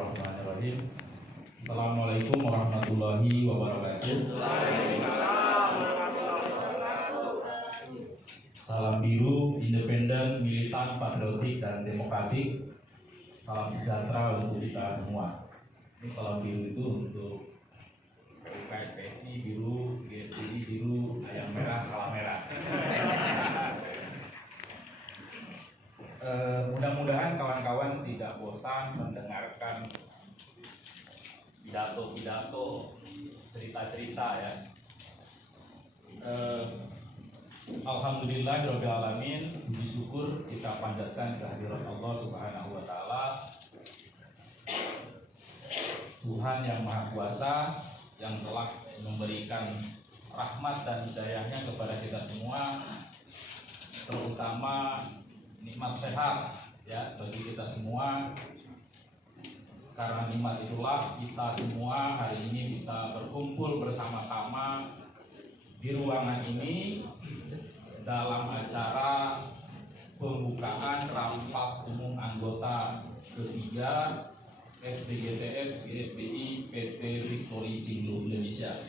Bismillahirrahmanirrahim. Assalamualaikum warahmatullahi wabarakatuh. Salam biru, independen, militan, patriotik, dan demokratik. Salam sejahtera untuk kita semua. Ini salam biru itu untuk KSPSI biru, GSPI biru, ayam merah, salam merah. Mudah-mudahan kawan-kawan tidak bosan mendengarkan pidato-pidato, cerita-cerita ya. Alhamdulillahirabbil alamin, puji syukur kita panjatkan kehadirat Allah Subhanahu wa taala. Tuhan yang Maha Kuasa yang telah memberikan rahmat dan hidayahnya kepada kita semua, terutama nikmat sehat ya bagi kita semua. Karena nikmat itulah kita semua hari ini bisa berkumpul bersama-sama di ruangan ini dalam acara pembukaan rapat umum anggota ketiga SBGTS GSBI PT Victory Cinglu Indonesia.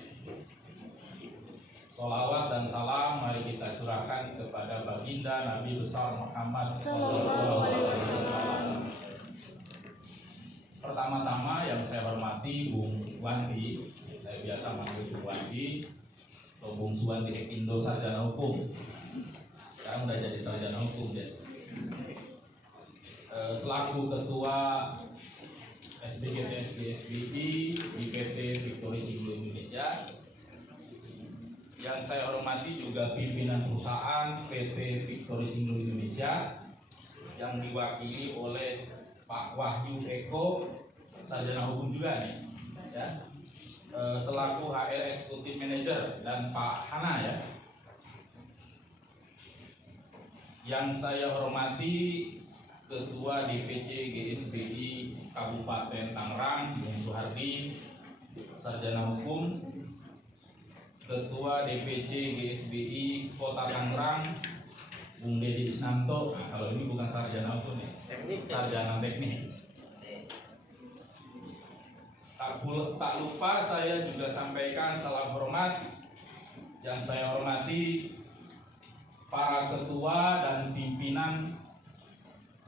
Sholawat dan salam mari kita curahkan kepada baginda Nabi besar Muhammad sallallahu alaihi wasallam. Pertama-tama yang saya hormati Bung Suwandi, saya biasa manggil Bung Suwandi atau Bung Suwandi Indo sarjana hukum. Sekarang udah jadi sarjana hukum ya. Selaku ketua SBGTS GSBI di PT Victory Cinglu Indonesia, yang saya hormati juga pimpinan perusahaan PT Victory Cinglu Indonesia yang diwakili oleh Pak Wahyu Eko, sarjana hukum juga nih, ya, selaku HR Executive Manager, dan Pak Hana ya. Yang saya hormati Ketua DPC GSBI Kabupaten Tangerang, Bung Suhardi, sarjana hukum. Ketua DPC GSBI Kota Tangerang, Bung Dedi Isnanto. Nah, kalau ini bukan sarjana hukum nih, sarjana teknik. Tak lupa saya juga sampaikan salam hormat yang saya hormati para ketua dan pimpinan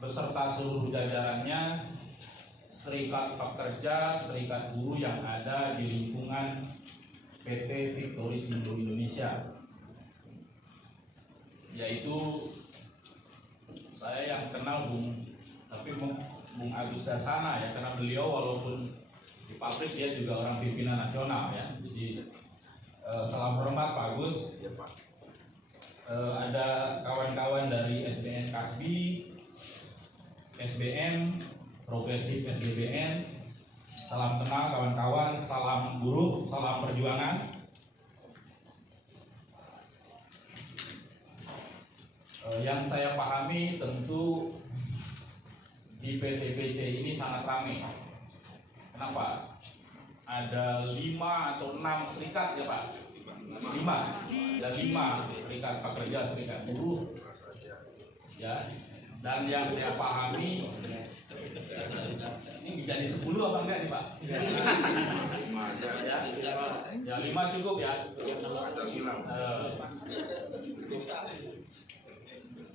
beserta seluruh jajarannya serikat pekerja, serikat buruh yang ada di lingkungan PT Victory Cinglu Indonesia, yaitu saya yang kenal Bung Agus Darsana ya, karena beliau walaupun di pabrik dia juga orang pimpinan nasional ya. Jadi salam hormat Pak Agus. Ada kawan-kawan dari SBN Kasbi, SBM, Progresif SGBN. Salam kenal kawan-kawan, salam buruh, salam perjuangan. Yang saya pahami tentu di PTBC ini sangat ramai. Kenapa? Ada 5 atau 6 serikat ya Pak? 5. Ada 5 serikat pekerja, serikat buruh. Ya. Dan yang saya pahami ini jadi 10 apa enggak nih Pak? Ya 5 cukup ya.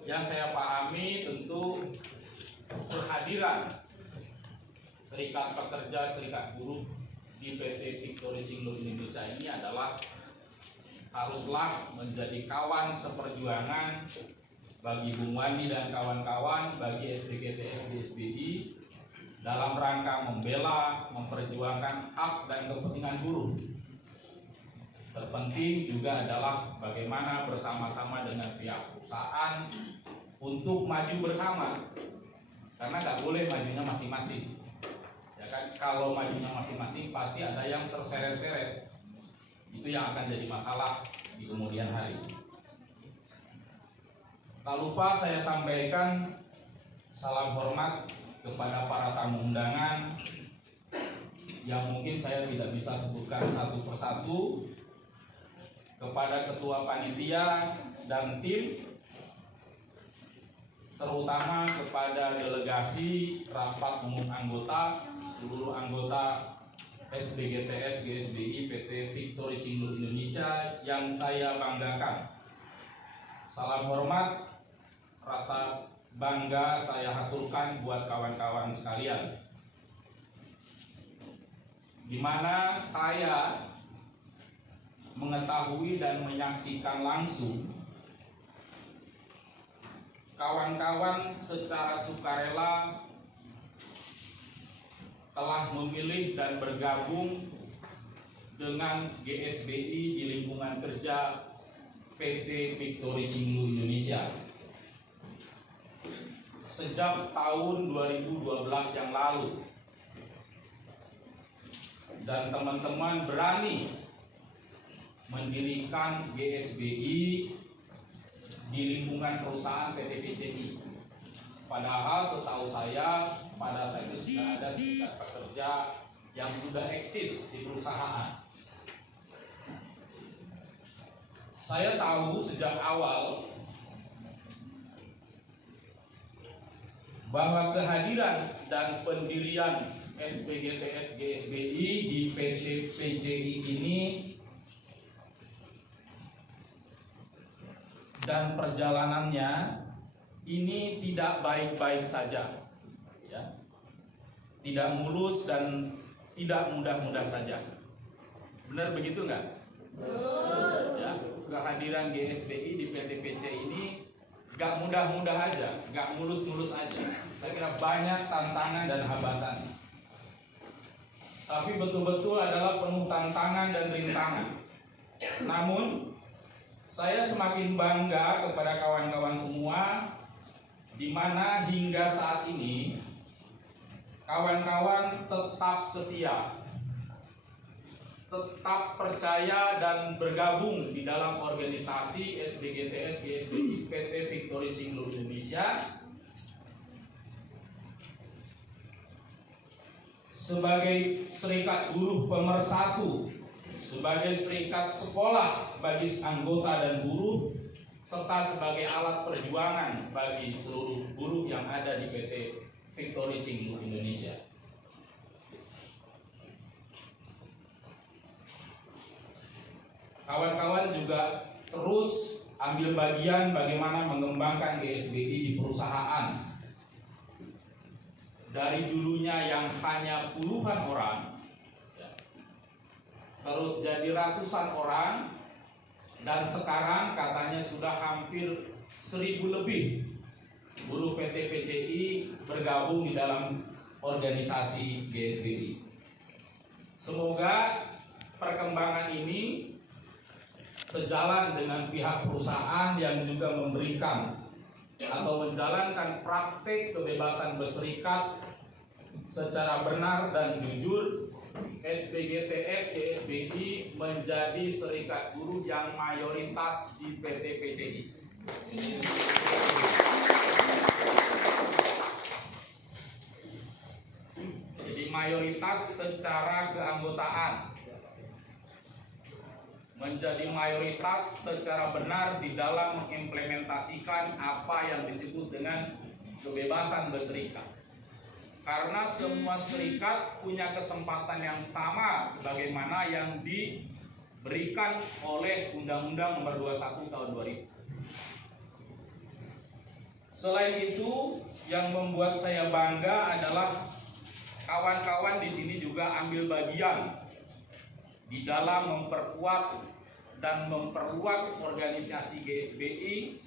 Yang saya pahami tentu kehadiran serikat pekerja, serikat buruh di PT Victory Cinglu Indonesia ini adalah haruslah menjadi kawan seperjuangan bagi Bung Wandi dan kawan-kawan, bagi SBGTS GSBI dalam rangka membela, memperjuangkan hak dan kepentingan buruh. Terpenting juga adalah bagaimana bersama-sama dengan pihak perusahaan untuk maju bersama, karena nggak boleh majunya masing-masing. Ya kan, kalau majunya masing-masing pasti ada yang terseret-seret. Itu yang akan jadi masalah di kemudian hari. Tak lupa saya sampaikan salam hormat kepada para tamu undangan yang mungkin saya tidak bisa sebutkan satu persatu, kepada ketua panitia dan tim, terutama kepada delegasi rapat umum anggota, seluruh anggota SBGTS GSBI PT Victory Cinglu Indonesia yang saya banggakan. Salam hormat, rasa bangga saya haturkan buat kawan-kawan sekalian, di mana saya mengetahui dan menyaksikan langsung kawan-kawan secara sukarela telah memilih dan bergabung dengan GSBI di lingkungan kerja PT Victory Cinglu Indonesia sejak tahun 2012 yang lalu, dan teman-teman berani mendirikan GSBI di lingkungan perusahaan PT PCI. Padahal setahu saya pada saat itu sudah ada serikat pekerja yang sudah eksis di perusahaan. Saya tahu sejak awal bahwa kehadiran dan pendirian SBGTS GSBI di PT PCI ini dan perjalanannya ini tidak baik-baik saja, ya. Tidak mulus dan tidak mudah-mudah saja. Benar begitu nggak? Ya, kehadiran GSBI di PT PCI ini nggak mudah-mudah aja, nggak mulus-mulus aja. Saya kira banyak tantangan dan hambatan. Tapi betul-betul adalah penuh tantangan dan rintangan. Namun, saya semakin bangga kepada kawan-kawan semua, di mana hingga saat ini kawan-kawan tetap setia, tetap percaya dan bergabung di dalam organisasi SBGTS GSBI PT Victory Cinglu Indonesia sebagai serikat buruh pemersatu, sebagai serikat sekolah bagi anggota dan buruh, serta sebagai alat perjuangan bagi seluruh buruh yang ada di PT Victory Cinglu Indonesia. Kawan-kawan juga terus ambil bagian bagaimana mengembangkan GSBI di perusahaan. Dari dulunya yang hanya puluhan orang, terus jadi ratusan orang, dan sekarang katanya sudah hampir 1.000 lebih buruh PT PCI bergabung di dalam organisasi GSBI. Semoga perkembangan ini sejalan dengan pihak perusahaan yang juga memberikan atau menjalankan praktik kebebasan berserikat secara benar dan jujur. SBGTS GSBI menjadi serikat buruh yang mayoritas di PT PCI. Jadi mayoritas secara keanggotaan, menjadi mayoritas secara benar di dalam mengimplementasikan apa yang disebut dengan kebebasan berserikat. Karena semua serikat punya kesempatan yang sama sebagaimana yang diberikan oleh Undang-Undang Nomor 21 Tahun 2000. Selain itu, yang membuat saya bangga adalah kawan-kawan di sini juga ambil bagian di dalam memperkuat dan memperluas organisasi GSBI,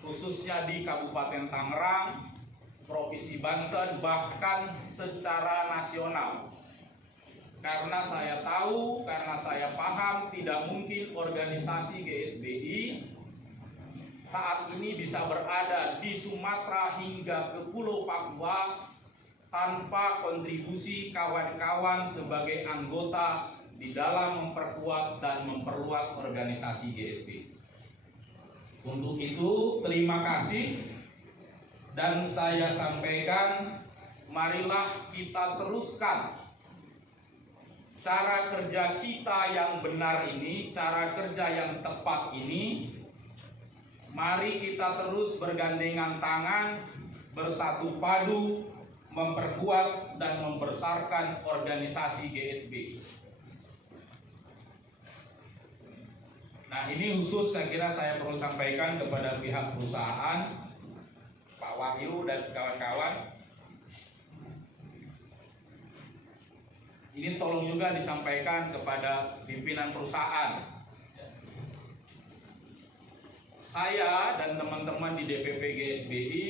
khususnya di Kabupaten Tangerang, Provinsi Banten, bahkan secara nasional. Karena saya tahu, karena saya paham, tidak mungkin organisasi GSBI saat ini bisa berada di Sumatera hingga ke Pulau Papua tanpa kontribusi kawan-kawan sebagai anggota di dalam memperkuat dan memperluas organisasi GSBI. Untuk itu, terima kasih. Dan saya sampaikan, marilah kita teruskan cara kerja kita yang benar ini, cara kerja yang tepat ini, mari kita terus bergandengan tangan, bersatu padu, memperkuat dan membesarkan organisasi GSBI. Nah, ini khusus saya kira saya perlu sampaikan kepada pihak perusahaan, Pak Wahyu dan kawan-kawan. Ini tolong juga disampaikan kepada pimpinan perusahaan. Saya dan teman-teman di DPP GSBI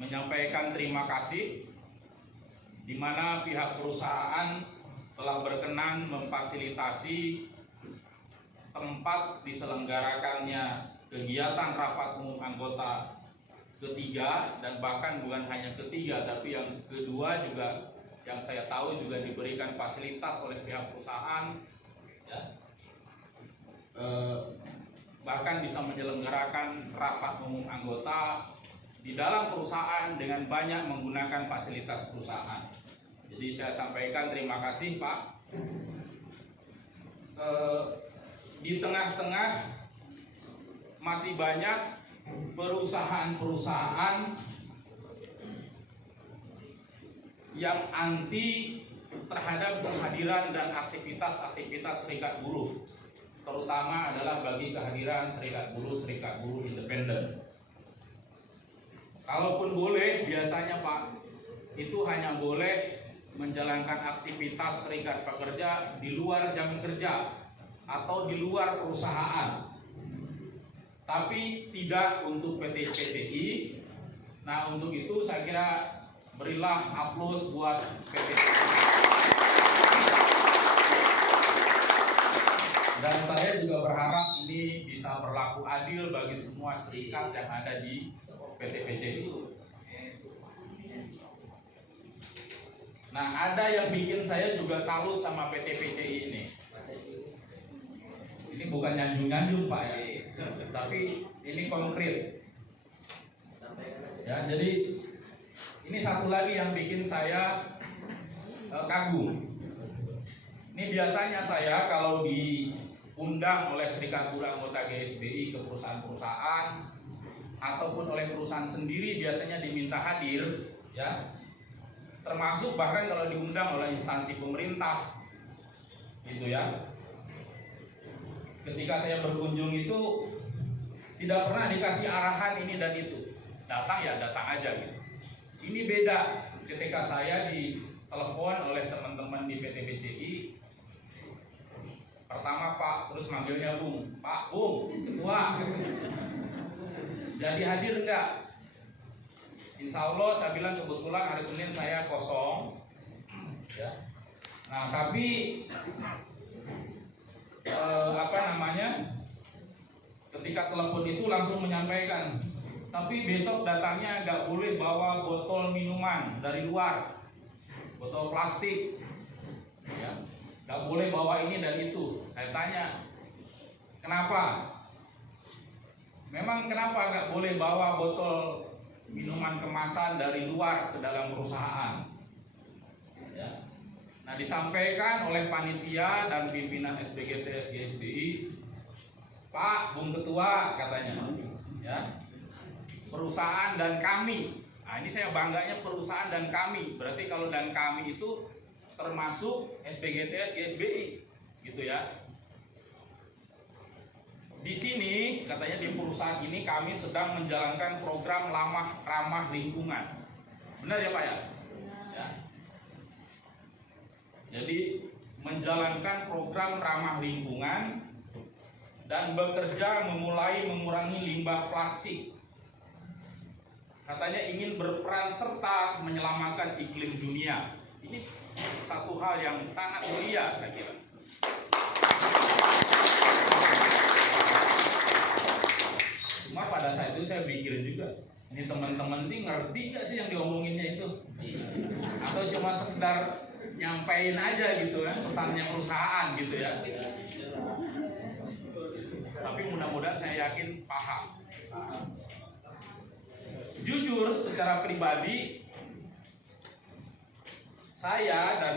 menyampaikan terima kasih di mana pihak perusahaan telah berkenan memfasilitasi tempat diselenggarakannya kegiatan rapat umum anggota ketiga, dan bahkan bukan hanya ketiga tapi yang kedua juga yang saya tahu juga diberikan fasilitas oleh pihak perusahaan, ya. Bahkan bisa menyelenggarakan rapat umum anggota di dalam perusahaan dengan banyak menggunakan fasilitas perusahaan. Jadi saya sampaikan terima kasih, Pak. Di tengah-tengah masih banyak perusahaan-perusahaan yang anti terhadap kehadiran dan aktivitas-aktivitas serikat buruh, terutama adalah bagi kehadiran serikat buruh independen. Kalaupun boleh, biasanya Pak, itu hanya boleh menjalankan aktivitas serikat pekerja di luar jam kerja atau di luar perusahaan, tapi tidak untuk PT PTI. Nah, untuk itu saya kira berilah aplaus buat PT PTI. Dan saya juga berharap ini bisa berlaku adil bagi semua serikat yang ada di PT PTI. Nah, ada yang bikin saya juga salut sama PT PTI ini. Ini bukan nyanjung-nyanjung Pak ya, tapi ini konkret. Ya, jadi ini satu lagi yang bikin saya kagum. Ini biasanya saya kalau diundang oleh serikat buruh anggota GSBI ke perusahaan-perusahaan ataupun oleh perusahaan sendiri biasanya diminta hadir, ya. Termasuk bahkan kalau diundang oleh instansi pemerintah, gitu ya. Ketika saya berkunjung itu tidak pernah dikasih arahan ini dan itu, datang ya datang aja gitu. Ini beda ketika saya ditelepon oleh teman-teman di PT PCI. Pertama Pak, terus manggilnya Bung, Pak Bung, ketua. Jadi hadir enggak? Insya Allah saya bilang kebetulan hari Senin saya kosong, ya. Nah tapi ketika telepon itu langsung menyampaikan, tapi besok datangnya nggak boleh bawa botol minuman dari luar, botol plastik, ya. Nggak boleh bawa ini dan itu. Saya tanya, kenapa? Memang kenapa nggak boleh bawa botol minuman kemasan dari luar ke dalam perusahaan? Ya. Nah, disampaikan oleh panitia dan pimpinan SBGTS GSBI, Pak, Bung Ketua katanya, ya, perusahaan dan kami. Nah, ini saya bangganya perusahaan dan kami. Berarti kalau dan kami itu termasuk SBGTS GSBI, gitu ya. Di sini katanya di perusahaan ini kami sedang menjalankan program ramah lingkungan. Benar ya Pak ya? Ya. Jadi menjalankan program ramah lingkungan dan bekerja memulai mengurangi limbah plastik. Katanya ingin berperan serta menyelamatkan iklim dunia. Ini satu hal yang sangat mulia saya kira. Cuma pada saat itu saya pikir juga, ini teman-teman ini ngerti nggak sih yang diomonginnya itu? Atau cuma sekedar nyampein aja gitu ya, pesannya perusahaan gitu ya. Tapi mudah-mudahan saya yakin paham. Jujur secara pribadi, saya dan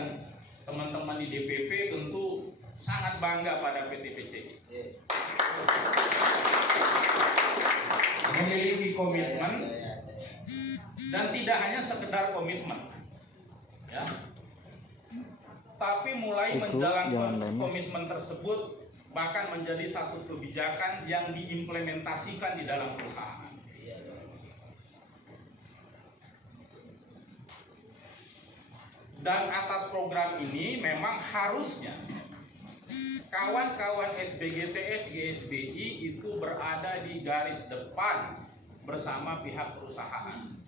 teman-teman di DPP tentu sangat bangga pada PT PCI. Memiliki komitmen dan tidak hanya sekedar komitmen, ya, tapi mulai menjalankan komitmen tersebut bahkan menjadi satu kebijakan yang diimplementasikan di dalam perusahaan. Dan atas program ini memang harusnya kawan-kawan SBGTS GSBI itu berada di garis depan bersama pihak perusahaan.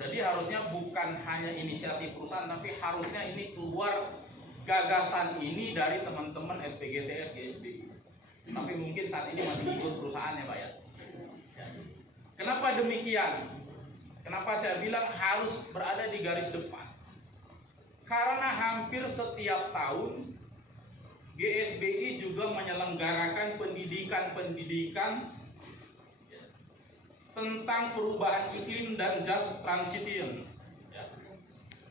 Jadi harusnya bukan hanya inisiatif perusahaan, tapi harusnya ini keluar gagasan ini dari teman-teman SBGTS GSBI. Tapi mungkin saat ini masih ikut perusahaan ya Pak ya. Kenapa demikian? Kenapa saya bilang harus berada di garis depan? Karena hampir setiap tahun GSBI juga menyelenggarakan pendidikan-pendidikan tentang perubahan iklim dan just transition.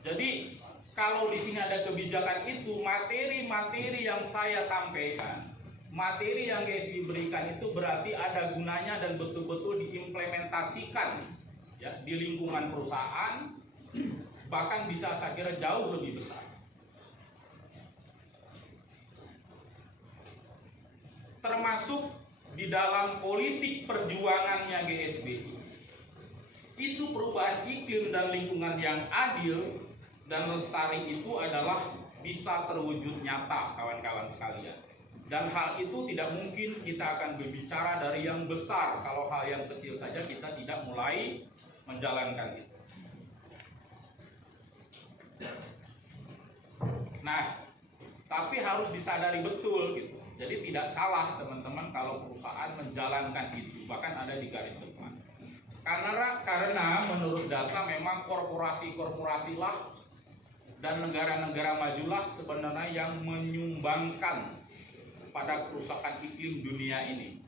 Jadi kalau di sini ada kebijakan itu, materi-materi yang saya sampaikan, materi yang GSBI berikan itu berarti ada gunanya dan betul-betul diimplementasikan, ya, di lingkungan perusahaan, bahkan bisa saya kira jauh lebih besar. Termasuk di dalam politik perjuangannya GSBI, isu perubahan iklim dan lingkungan yang adil dan lestari itu adalah bisa terwujud nyata, kawan-kawan sekalian. Dan hal itu tidak mungkin kita akan berbicara dari yang besar kalau hal yang kecil saja kita tidak mulai menjalankan itu. Nah, tapi harus disadari betul gitu. Jadi tidak salah teman-teman kalau perusahaan menjalankan itu, bahkan ada di garis depan. Karena menurut data memang korporasi-korporasi lah dan negara-negara majulah sebenarnya yang menyumbangkan pada kerusakan iklim dunia ini.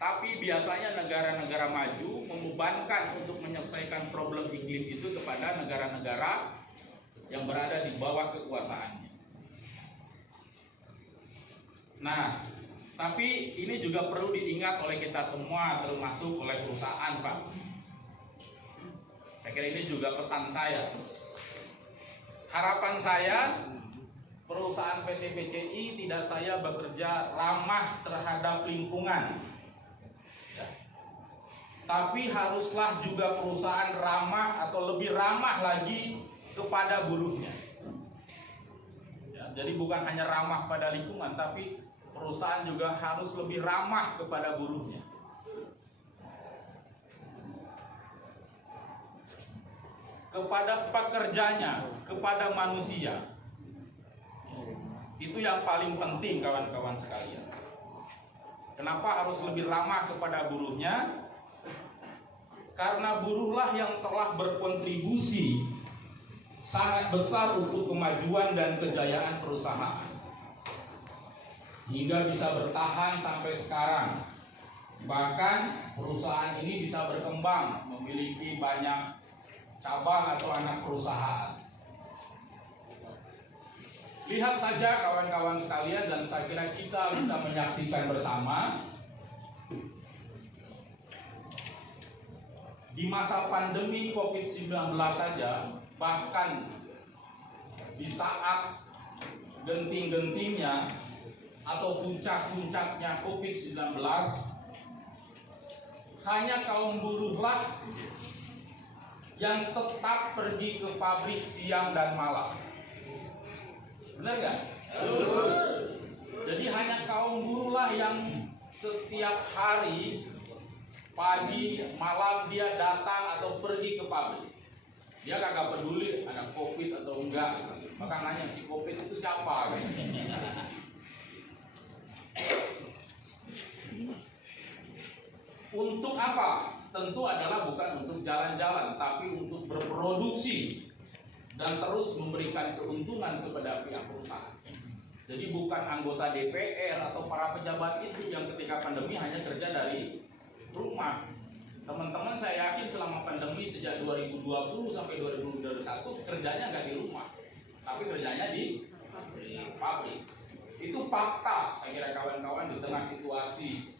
Tapi biasanya negara-negara maju membebankan untuk menyelesaikan problem iklim itu kepada negara-negara yang berada di bawah kekuasaannya. Nah, tapi ini juga perlu diingat oleh kita semua, termasuk oleh perusahaan, Pak. Saya kira ini juga pesan saya. Harapan saya, perusahaan PT PCI tidak saya bekerja ramah terhadap lingkungan, ya. Tapi haruslah juga perusahaan ramah atau lebih ramah lagi kepada buruhnya. Ya, jadi bukan hanya ramah pada lingkungan, tapi perusahaan juga harus lebih ramah kepada buruhnya. Kepada pekerjanya, kepada manusia. Itu yang paling penting, kawan-kawan sekalian. Kenapa harus lebih ramah kepada buruhnya? Karena buruhlah yang telah berkontribusi sangat besar untuk kemajuan dan kejayaan perusahaan, hingga bisa bertahan sampai sekarang. Bahkan perusahaan ini bisa berkembang, memiliki banyak cabang atau anak perusahaan. Lihat saja kawan-kawan sekalian, dan saya kira kita bisa menyaksikan bersama di masa pandemi COVID-19 saja, bahkan di saat genting-gentingnya atau puncak-puncaknya COVID-19, hanya kaum buruhlah yang tetap pergi ke pabrik siang dan malam. Benar nggak? Jadi hanya kaum buruhlah yang setiap hari pagi malam dia datang atau pergi ke pabrik. Dia kagak peduli ada COVID atau enggak. Maka nanya si COVID itu siapa? Untuk apa? Tentu adalah bukan untuk jalan-jalan, tapi untuk berproduksi dan terus memberikan keuntungan kepada pihak perusahaan. Jadi bukan anggota DPR atau para pejabat itu yang ketika pandemi hanya kerja dari rumah. Teman-teman, saya yakin selama pandemi sejak 2020 sampai 2021 kerjanya nggak di rumah, tapi kerjanya di pabrik. Itu fakta, saya kira kawan-kawan, di tengah situasi.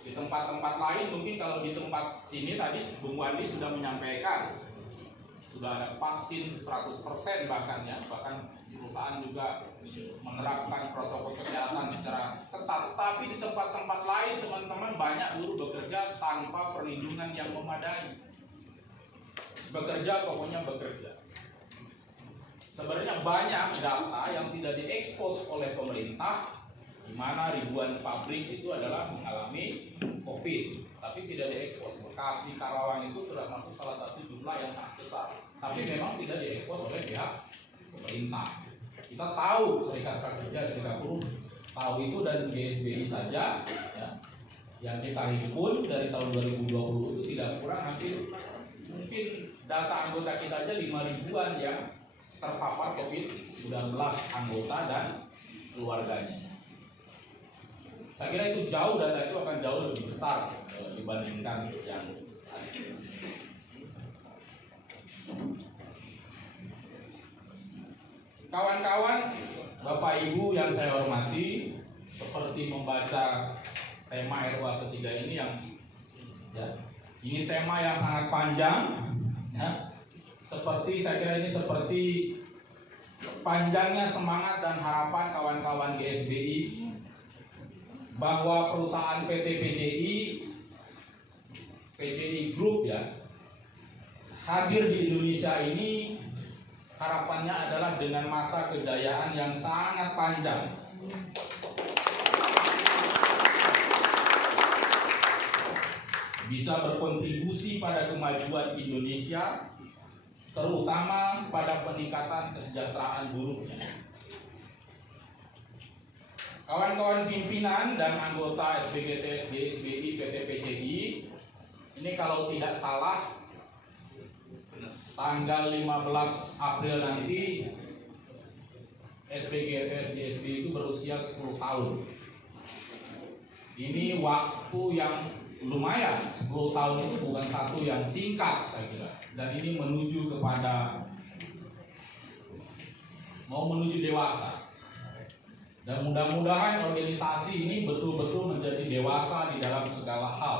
Di tempat-tempat lain mungkin, kalau di tempat sini tadi Bung Wandi sudah menyampaikan sudah ada vaksin 100% bahkan ya, bahkan perusahaan juga menerapkan protokol kesehatan secara ketat. Tapi di tempat-tempat lain teman-teman, banyak buruh bekerja tanpa perlindungan yang memadai. Bekerja, pokoknya bekerja. Sebenarnya banyak data yang tidak diekspos oleh pemerintah, di mana ribuan pabrik itu adalah mengalami COVID, tapi tidak diekspos. Bekasi, Karawang itu termasuk salah satu jumlah yang sangat besar, tapi memang tidak diekspos oleh pihak pemerintah. Kita tahu Serikat Pekerja, Serikat Buruh tahu itu, dan GSBI saja ya, yang kita himpun dari tahun 2020 itu tidak kurang hampir, mungkin data anggota kita aja 5.000-an yang terpapar COVID-19, anggota dan keluarganya. Saya kira itu jauh, data itu akan jauh lebih besar dibandingkan yang tadi. Kawan-kawan, Bapak Ibu yang saya hormati, seperti membaca tema RUA ketiga ini yang ya, ini tema yang sangat panjang ya. Seperti saya kira ini seperti panjangnya semangat dan harapan kawan-kawan GSBI bahwa perusahaan PT PCI Group ya hadir di Indonesia ini, harapannya adalah dengan masa kejayaan yang sangat panjang. Bisa berkontribusi pada kemajuan Indonesia, terutama pada peningkatan kesejahteraan buruhnya. Kawan-kawan pimpinan dan anggota SBGTS, GSBI, PT PCI, ini kalau tidak salah tanggal 15 April nanti SBGTS, GSBI itu berusia 10 tahun. Ini waktu yang lumayan, 10 tahun itu bukan satu yang singkat saya kira. Dan ini menuju kepada mau menuju dewasa. Dan mudah-mudahan organisasi ini betul-betul menjadi dewasa di dalam segala hal.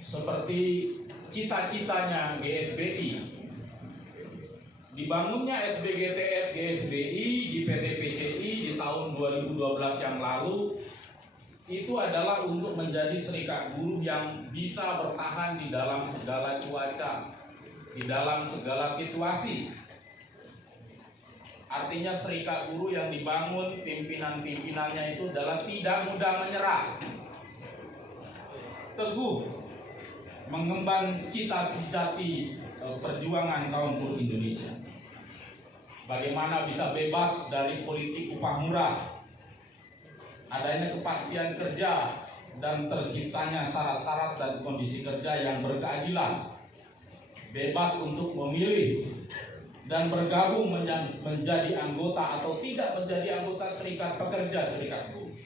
Seperti cita-citanya GSBI, dibangunnya SBGTS GSBI di PT PCI di tahun 2012 yang lalu, itu adalah untuk menjadi serikat buruh yang bisa bertahan di dalam segala cuaca, di dalam segala situasi. Artinya serikat buruh yang dibangun pimpinan-pimpinannya itu adalah tidak mudah menyerah, teguh mengemban cita-cita perjuangan kaum buruh Indonesia. Bagaimana bisa bebas dari politik upah murah, adanya kepastian kerja, dan terciptanya syarat-syarat dan kondisi kerja yang berkeadilan, bebas untuk memilih dan bergabung menjadi anggota atau tidak menjadi anggota serikat pekerja, serikat buruh,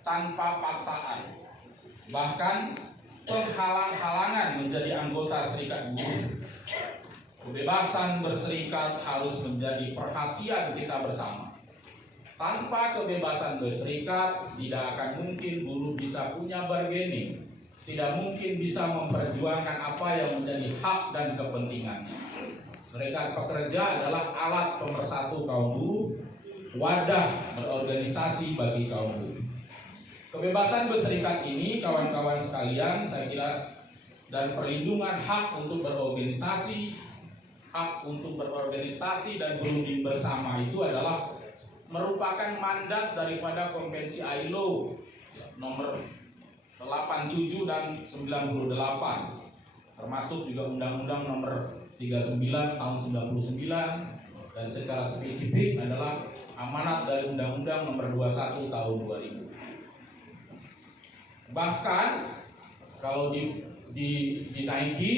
tanpa paksaan, bahkan penghalang-halangan menjadi anggota serikat buruh. Kebebasan berserikat harus menjadi perhatian kita bersama. Tanpa kebebasan berserikat, tidak akan mungkin buruh bisa punya bargaining, tidak mungkin bisa memperjuangkan apa yang menjadi hak dan kepentingannya. Serikat pekerja adalah alat pemersatu kaum buruh, wadah berorganisasi bagi kaum buruh. Kebebasan berserikat ini, kawan-kawan sekalian, saya kira, dan perlindungan hak untuk berorganisasi, dan berunding bersama itu adalah merupakan mandat daripada Konvensi ILO nomor 87 dan 98, termasuk juga Undang-Undang nomor 39 tahun 99, dan secara spesifik adalah amanat dari Undang-Undang nomor 21 tahun 2000. Bahkan kalau dinaiki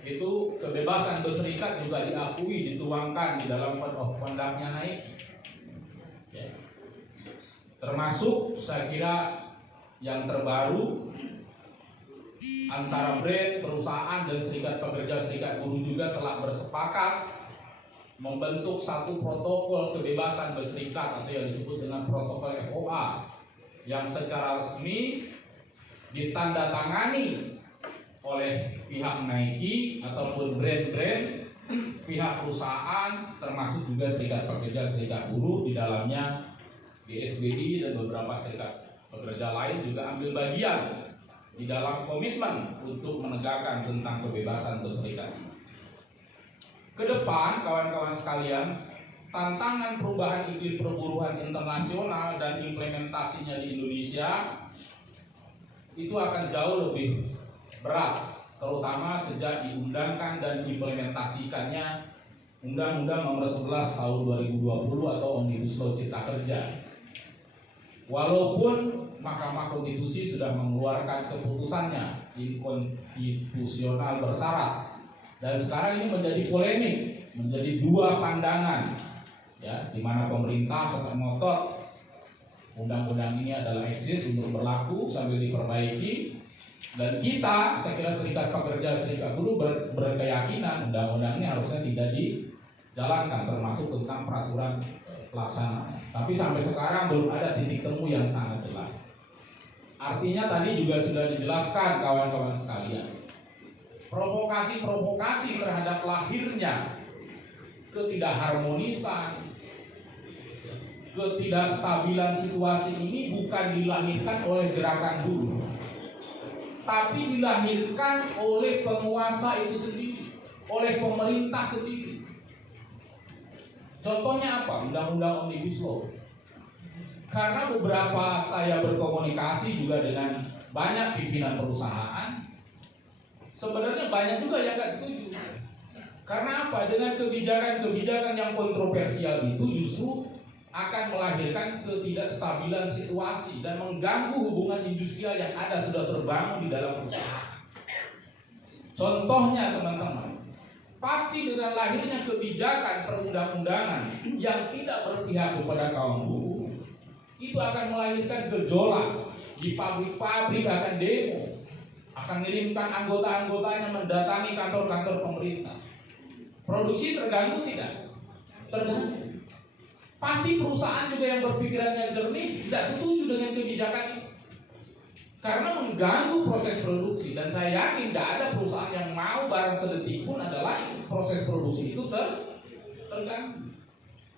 itu kebebasan berserikat juga diakui, dituangkan di dalam Code of Conduct-nya naik. Ya. Termasuk saya kira yang terbaru antara brand, perusahaan, dan serikat pekerja, serikat buruh juga telah bersepakat membentuk satu protokol kebebasan berserikat atau yang disebut dengan protokol FOA yang secara resmi ditandatangani oleh pihak Nike ataupun brand-brand, pihak perusahaan, termasuk juga serikat pekerja, serikat buruh di dalamnya, GSBI dan beberapa serikat pekerja lain juga ambil bagian di dalam komitmen untuk menegakkan tentang kebebasan berserikat. Ke depan, kawan-kawan sekalian, tantangan perubahan iklim perburuhan internasional dan implementasinya di Indonesia itu akan jauh lebih berat, terutama sejak diundangkan dan diimplementasikannya Undang-Undang Nomor 11 Tahun 2020 atau Omnibus Law Cipta Kerja. Walaupun Mahkamah Konstitusi sudah mengeluarkan keputusannya inkonstitusional bersyarat, dan sekarang ini menjadi polemik, menjadi dua pandangan, ya, di mana pemerintah tetap ngotot undang-undang ini adalah eksis untuk berlaku sambil diperbaiki, dan kita, saya kira serikat pekerja, serikat buruh berkeyakinan undang-undang ini harusnya tidak dijalankan, termasuk tentang peraturan pelaksanaan. Tapi sampai sekarang belum ada titik temu yang sangat jelas. Artinya tadi juga sudah dijelaskan kawan-kawan sekalian, provokasi-provokasi terhadap lahirnya ketidakharmonisan, ketidakstabilan situasi ini bukan dilahirkan oleh gerakan buruh, tapi dilahirkan oleh penguasa itu sendiri, oleh pemerintah sendiri. Contohnya apa? Undang-undang Omnibus Law. Karena beberapa saya berkomunikasi juga dengan banyak pimpinan perusahaan, sebenarnya banyak juga yang nggak setuju. Karena apa? Dengan kebijakan-kebijakan yang kontroversial itu justru akan melahirkan ketidakstabilan situasi dan mengganggu hubungan industrial yang ada sudah terbangun di dalam perusahaan. Contohnya teman-teman, pasti dengan lahirnya kebijakan perundang-undangan yang tidak berpihak kepada kaum buruh, itu akan melahirkan gejolak di pabrik-pabrik, akan demo, akan mengirimkan anggota-anggotanya mendatangi kantor-kantor pemerintah. Produksi terganggu tidak? Terganggu. Pasti perusahaan juga yang berpikirannya jernih tidak setuju dengan kebijakan itu, karena mengganggu proses produksi. Dan saya yakin tidak ada perusahaan yang mau barang sedetik pun adalah proses produksi itu terganggu.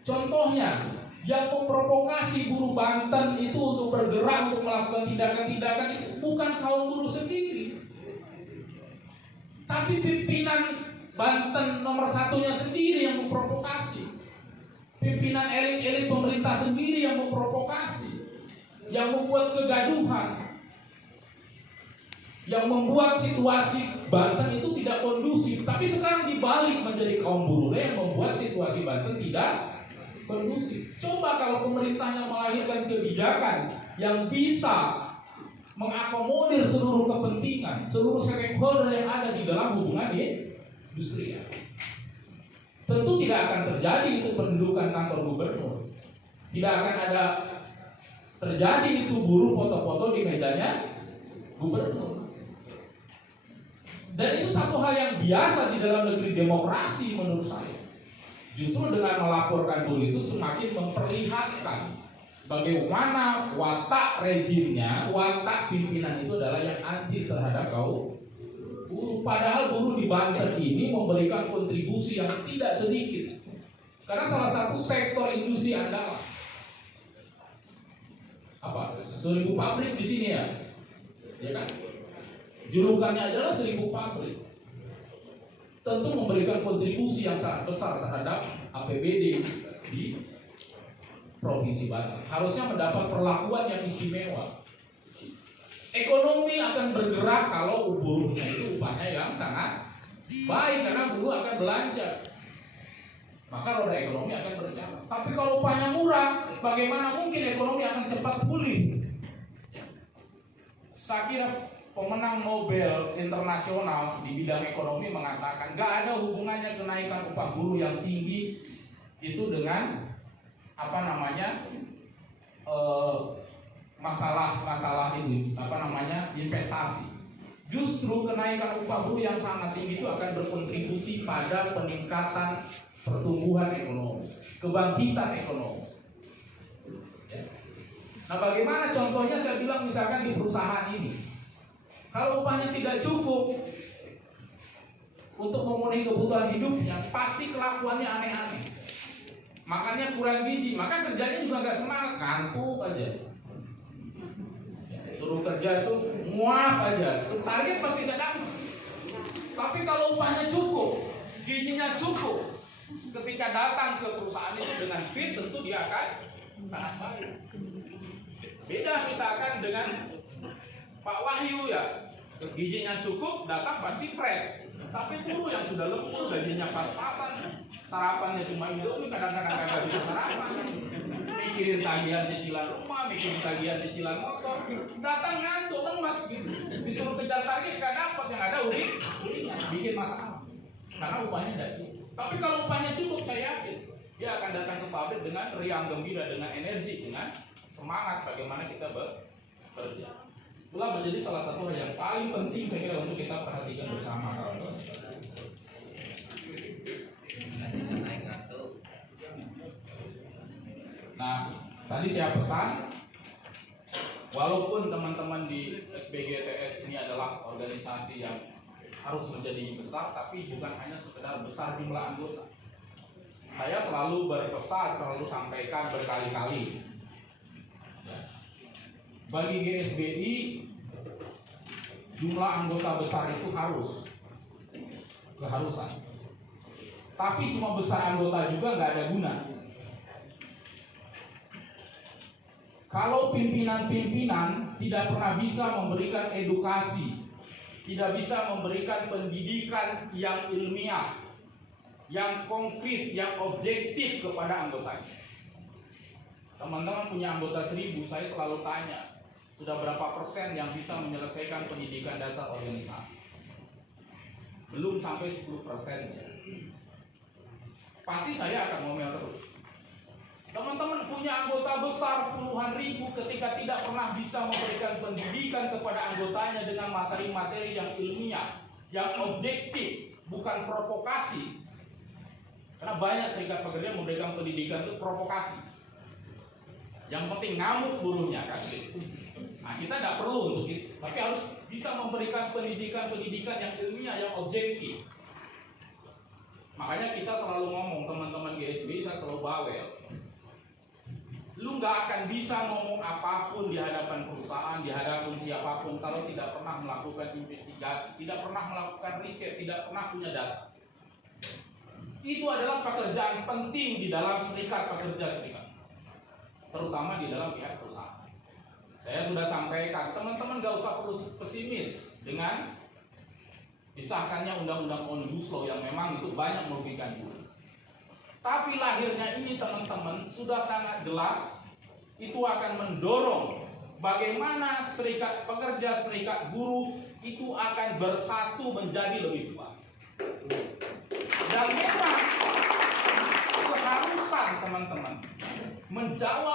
Contohnya, yang memprovokasi buruh Banten itu untuk bergerak untuk melakukan tindakan-tindakan itu bukan kaum buruh sendiri, tapi pimpinan Banten nomor satunya sendiri yang memprovokasi. Pimpinan elit-elit pemerintah sendiri yang memprovokasi, yang membuat kegaduhan, yang membuat situasi Banten itu tidak kondusif. Tapi sekarang dibalik menjadi kaum buruh yang membuat situasi Banten tidak kondusif. Coba kalau pemerintahnya melahirkan kebijakan yang bisa mengakomodir seluruh kepentingan, seluruh stakeholder yang ada di dalam hubungan industrial, tentu tidak akan terjadi itu pendudukan kantor gubernur, tidak akan ada terjadi itu buruh foto-foto di mejanya gubernur. Dan itu satu hal yang biasa di dalam negeri demokrasi menurut saya. Justru dengan melaporkan buruh itu semakin memperlihatkan bagaimana watak rejimnya, watak pimpinan itu adalah yang anti terhadap kaum buruh. Padahal buruh di Banten ini memberikan kontribusi yang tidak sedikit, karena salah satu sektor industri andalan apa? 1000 pabrik di sini ya kan? Julukannya adalah 1000 pabrik. Tentu memberikan kontribusi yang sangat besar terhadap APBD di Provinsi Banten. Harusnya mendapat perlakuan yang istimewa. Ekonomi akan bergerak kalau buruhnya itu upahnya yang sangat baik, karena buruh akan belanja, maka roda ekonomi akan berjalan. Tapi kalau upahnya murah, bagaimana mungkin ekonomi akan cepat pulih? Saya kira pemenang Nobel internasional di bidang ekonomi mengatakan gak ada hubungannya kenaikan upah buruh yang tinggi itu dengan masalah ini investasi. Justru kenaikan upah buruh yang sangat tinggi itu akan berkontribusi pada peningkatan pertumbuhan ekonomi, kebangkitan ekonomi. Ya. Nah, bagaimana contohnya? Saya bilang misalkan di perusahaan ini, kalau upahnya tidak cukup untuk memenuhi kebutuhan hidupnya, pasti kelakuannya aneh-aneh. Makanya kurang gizi, maka kerjanya juga nggak semangat, ngantuk aja. Suruh kerja itu muaf aja, target pasti nggak dapat. Tapi kalau upahnya cukup, gizinya cukup, ketika datang ke perusahaan itu dengan fit, tentu dia akan sangat baik. Beda misalkan dengan Pak Wahyu ya, gizinya cukup, datang pasti fresh. Tapi buruh yang sudah lembur, gajinya pas-pasan, sarapannya cuma Indomie, kadang-kadang nggak bisa sarapan, mikirin tagihan cicilan rumah, mikirin tagihan cicilan motor, datang ngantuk lemas gitu, disuruh kejar target nggak dapat, yang ada urinya bikin masalah karena upahnya tidak cukup. Tapi kalau upahnya cukup, saya yakin dia akan datang ke pabrik dengan riang gembira, dengan energi, dengan semangat bagaimana kita bekerja. Itulah menjadi salah satu hal yang paling penting saya kira untuk kita perhatikan bersama, kawan-kawan. Nah, tadi saya pesan, walaupun teman-teman di SBGTS ini adalah organisasi yang harus menjadi besar, tapi bukan hanya sekedar besar jumlah anggota. Saya selalu berpesan, selalu sampaikan berkali-kali, bagi GSBI jumlah anggota besar itu keharusan. Tapi cuma besar anggota juga nggak ada guna. Kalau pimpinan-pimpinan tidak pernah bisa memberikan edukasi, tidak bisa memberikan pendidikan yang ilmiah, yang konkret, yang objektif kepada anggotanya. Teman-teman punya anggota 1000, saya selalu tanya, sudah berapa persen yang bisa menyelesaikan pendidikan dasar organisasi? Belum sampai 10%. Pasti saya akan ngomel terus. Teman-teman punya anggota besar puluhan ribu, ketika tidak pernah bisa memberikan pendidikan kepada anggotanya dengan materi-materi yang ilmiah, yang objektif, bukan provokasi. Karena banyak serikat pekerja memberikan pendidikan itu provokasi. Yang penting ngamuk buruhnya kan. Nah, kita tidak perlu untuk itu, tapi harus bisa memberikan pendidikan yang ilmiah, yang objektif. Makanya kita selalu ngomong, teman-teman GSBI, saya selalu bawel. Lu nggak akan bisa ngomong apapun di hadapan perusahaan, di hadapan siapapun, kalau tidak pernah melakukan investigasi, tidak pernah melakukan riset, tidak pernah punya data. Itu adalah pekerjaan penting di dalam serikat pekerja serikat, terutama di dalam pihak perusahaan. Saya sudah sampaikan, teman-teman nggak usah perlu pesimis dengan disahkannya undang-undang Omnibus Law yang memang itu banyak merugikan buruh. Tapi lahirnya ini teman-teman sudah sangat jelas, itu akan mendorong bagaimana serikat pekerja, serikat buruh itu akan bersatu menjadi lebih kuat. Dan memang keharusan teman-teman menjawab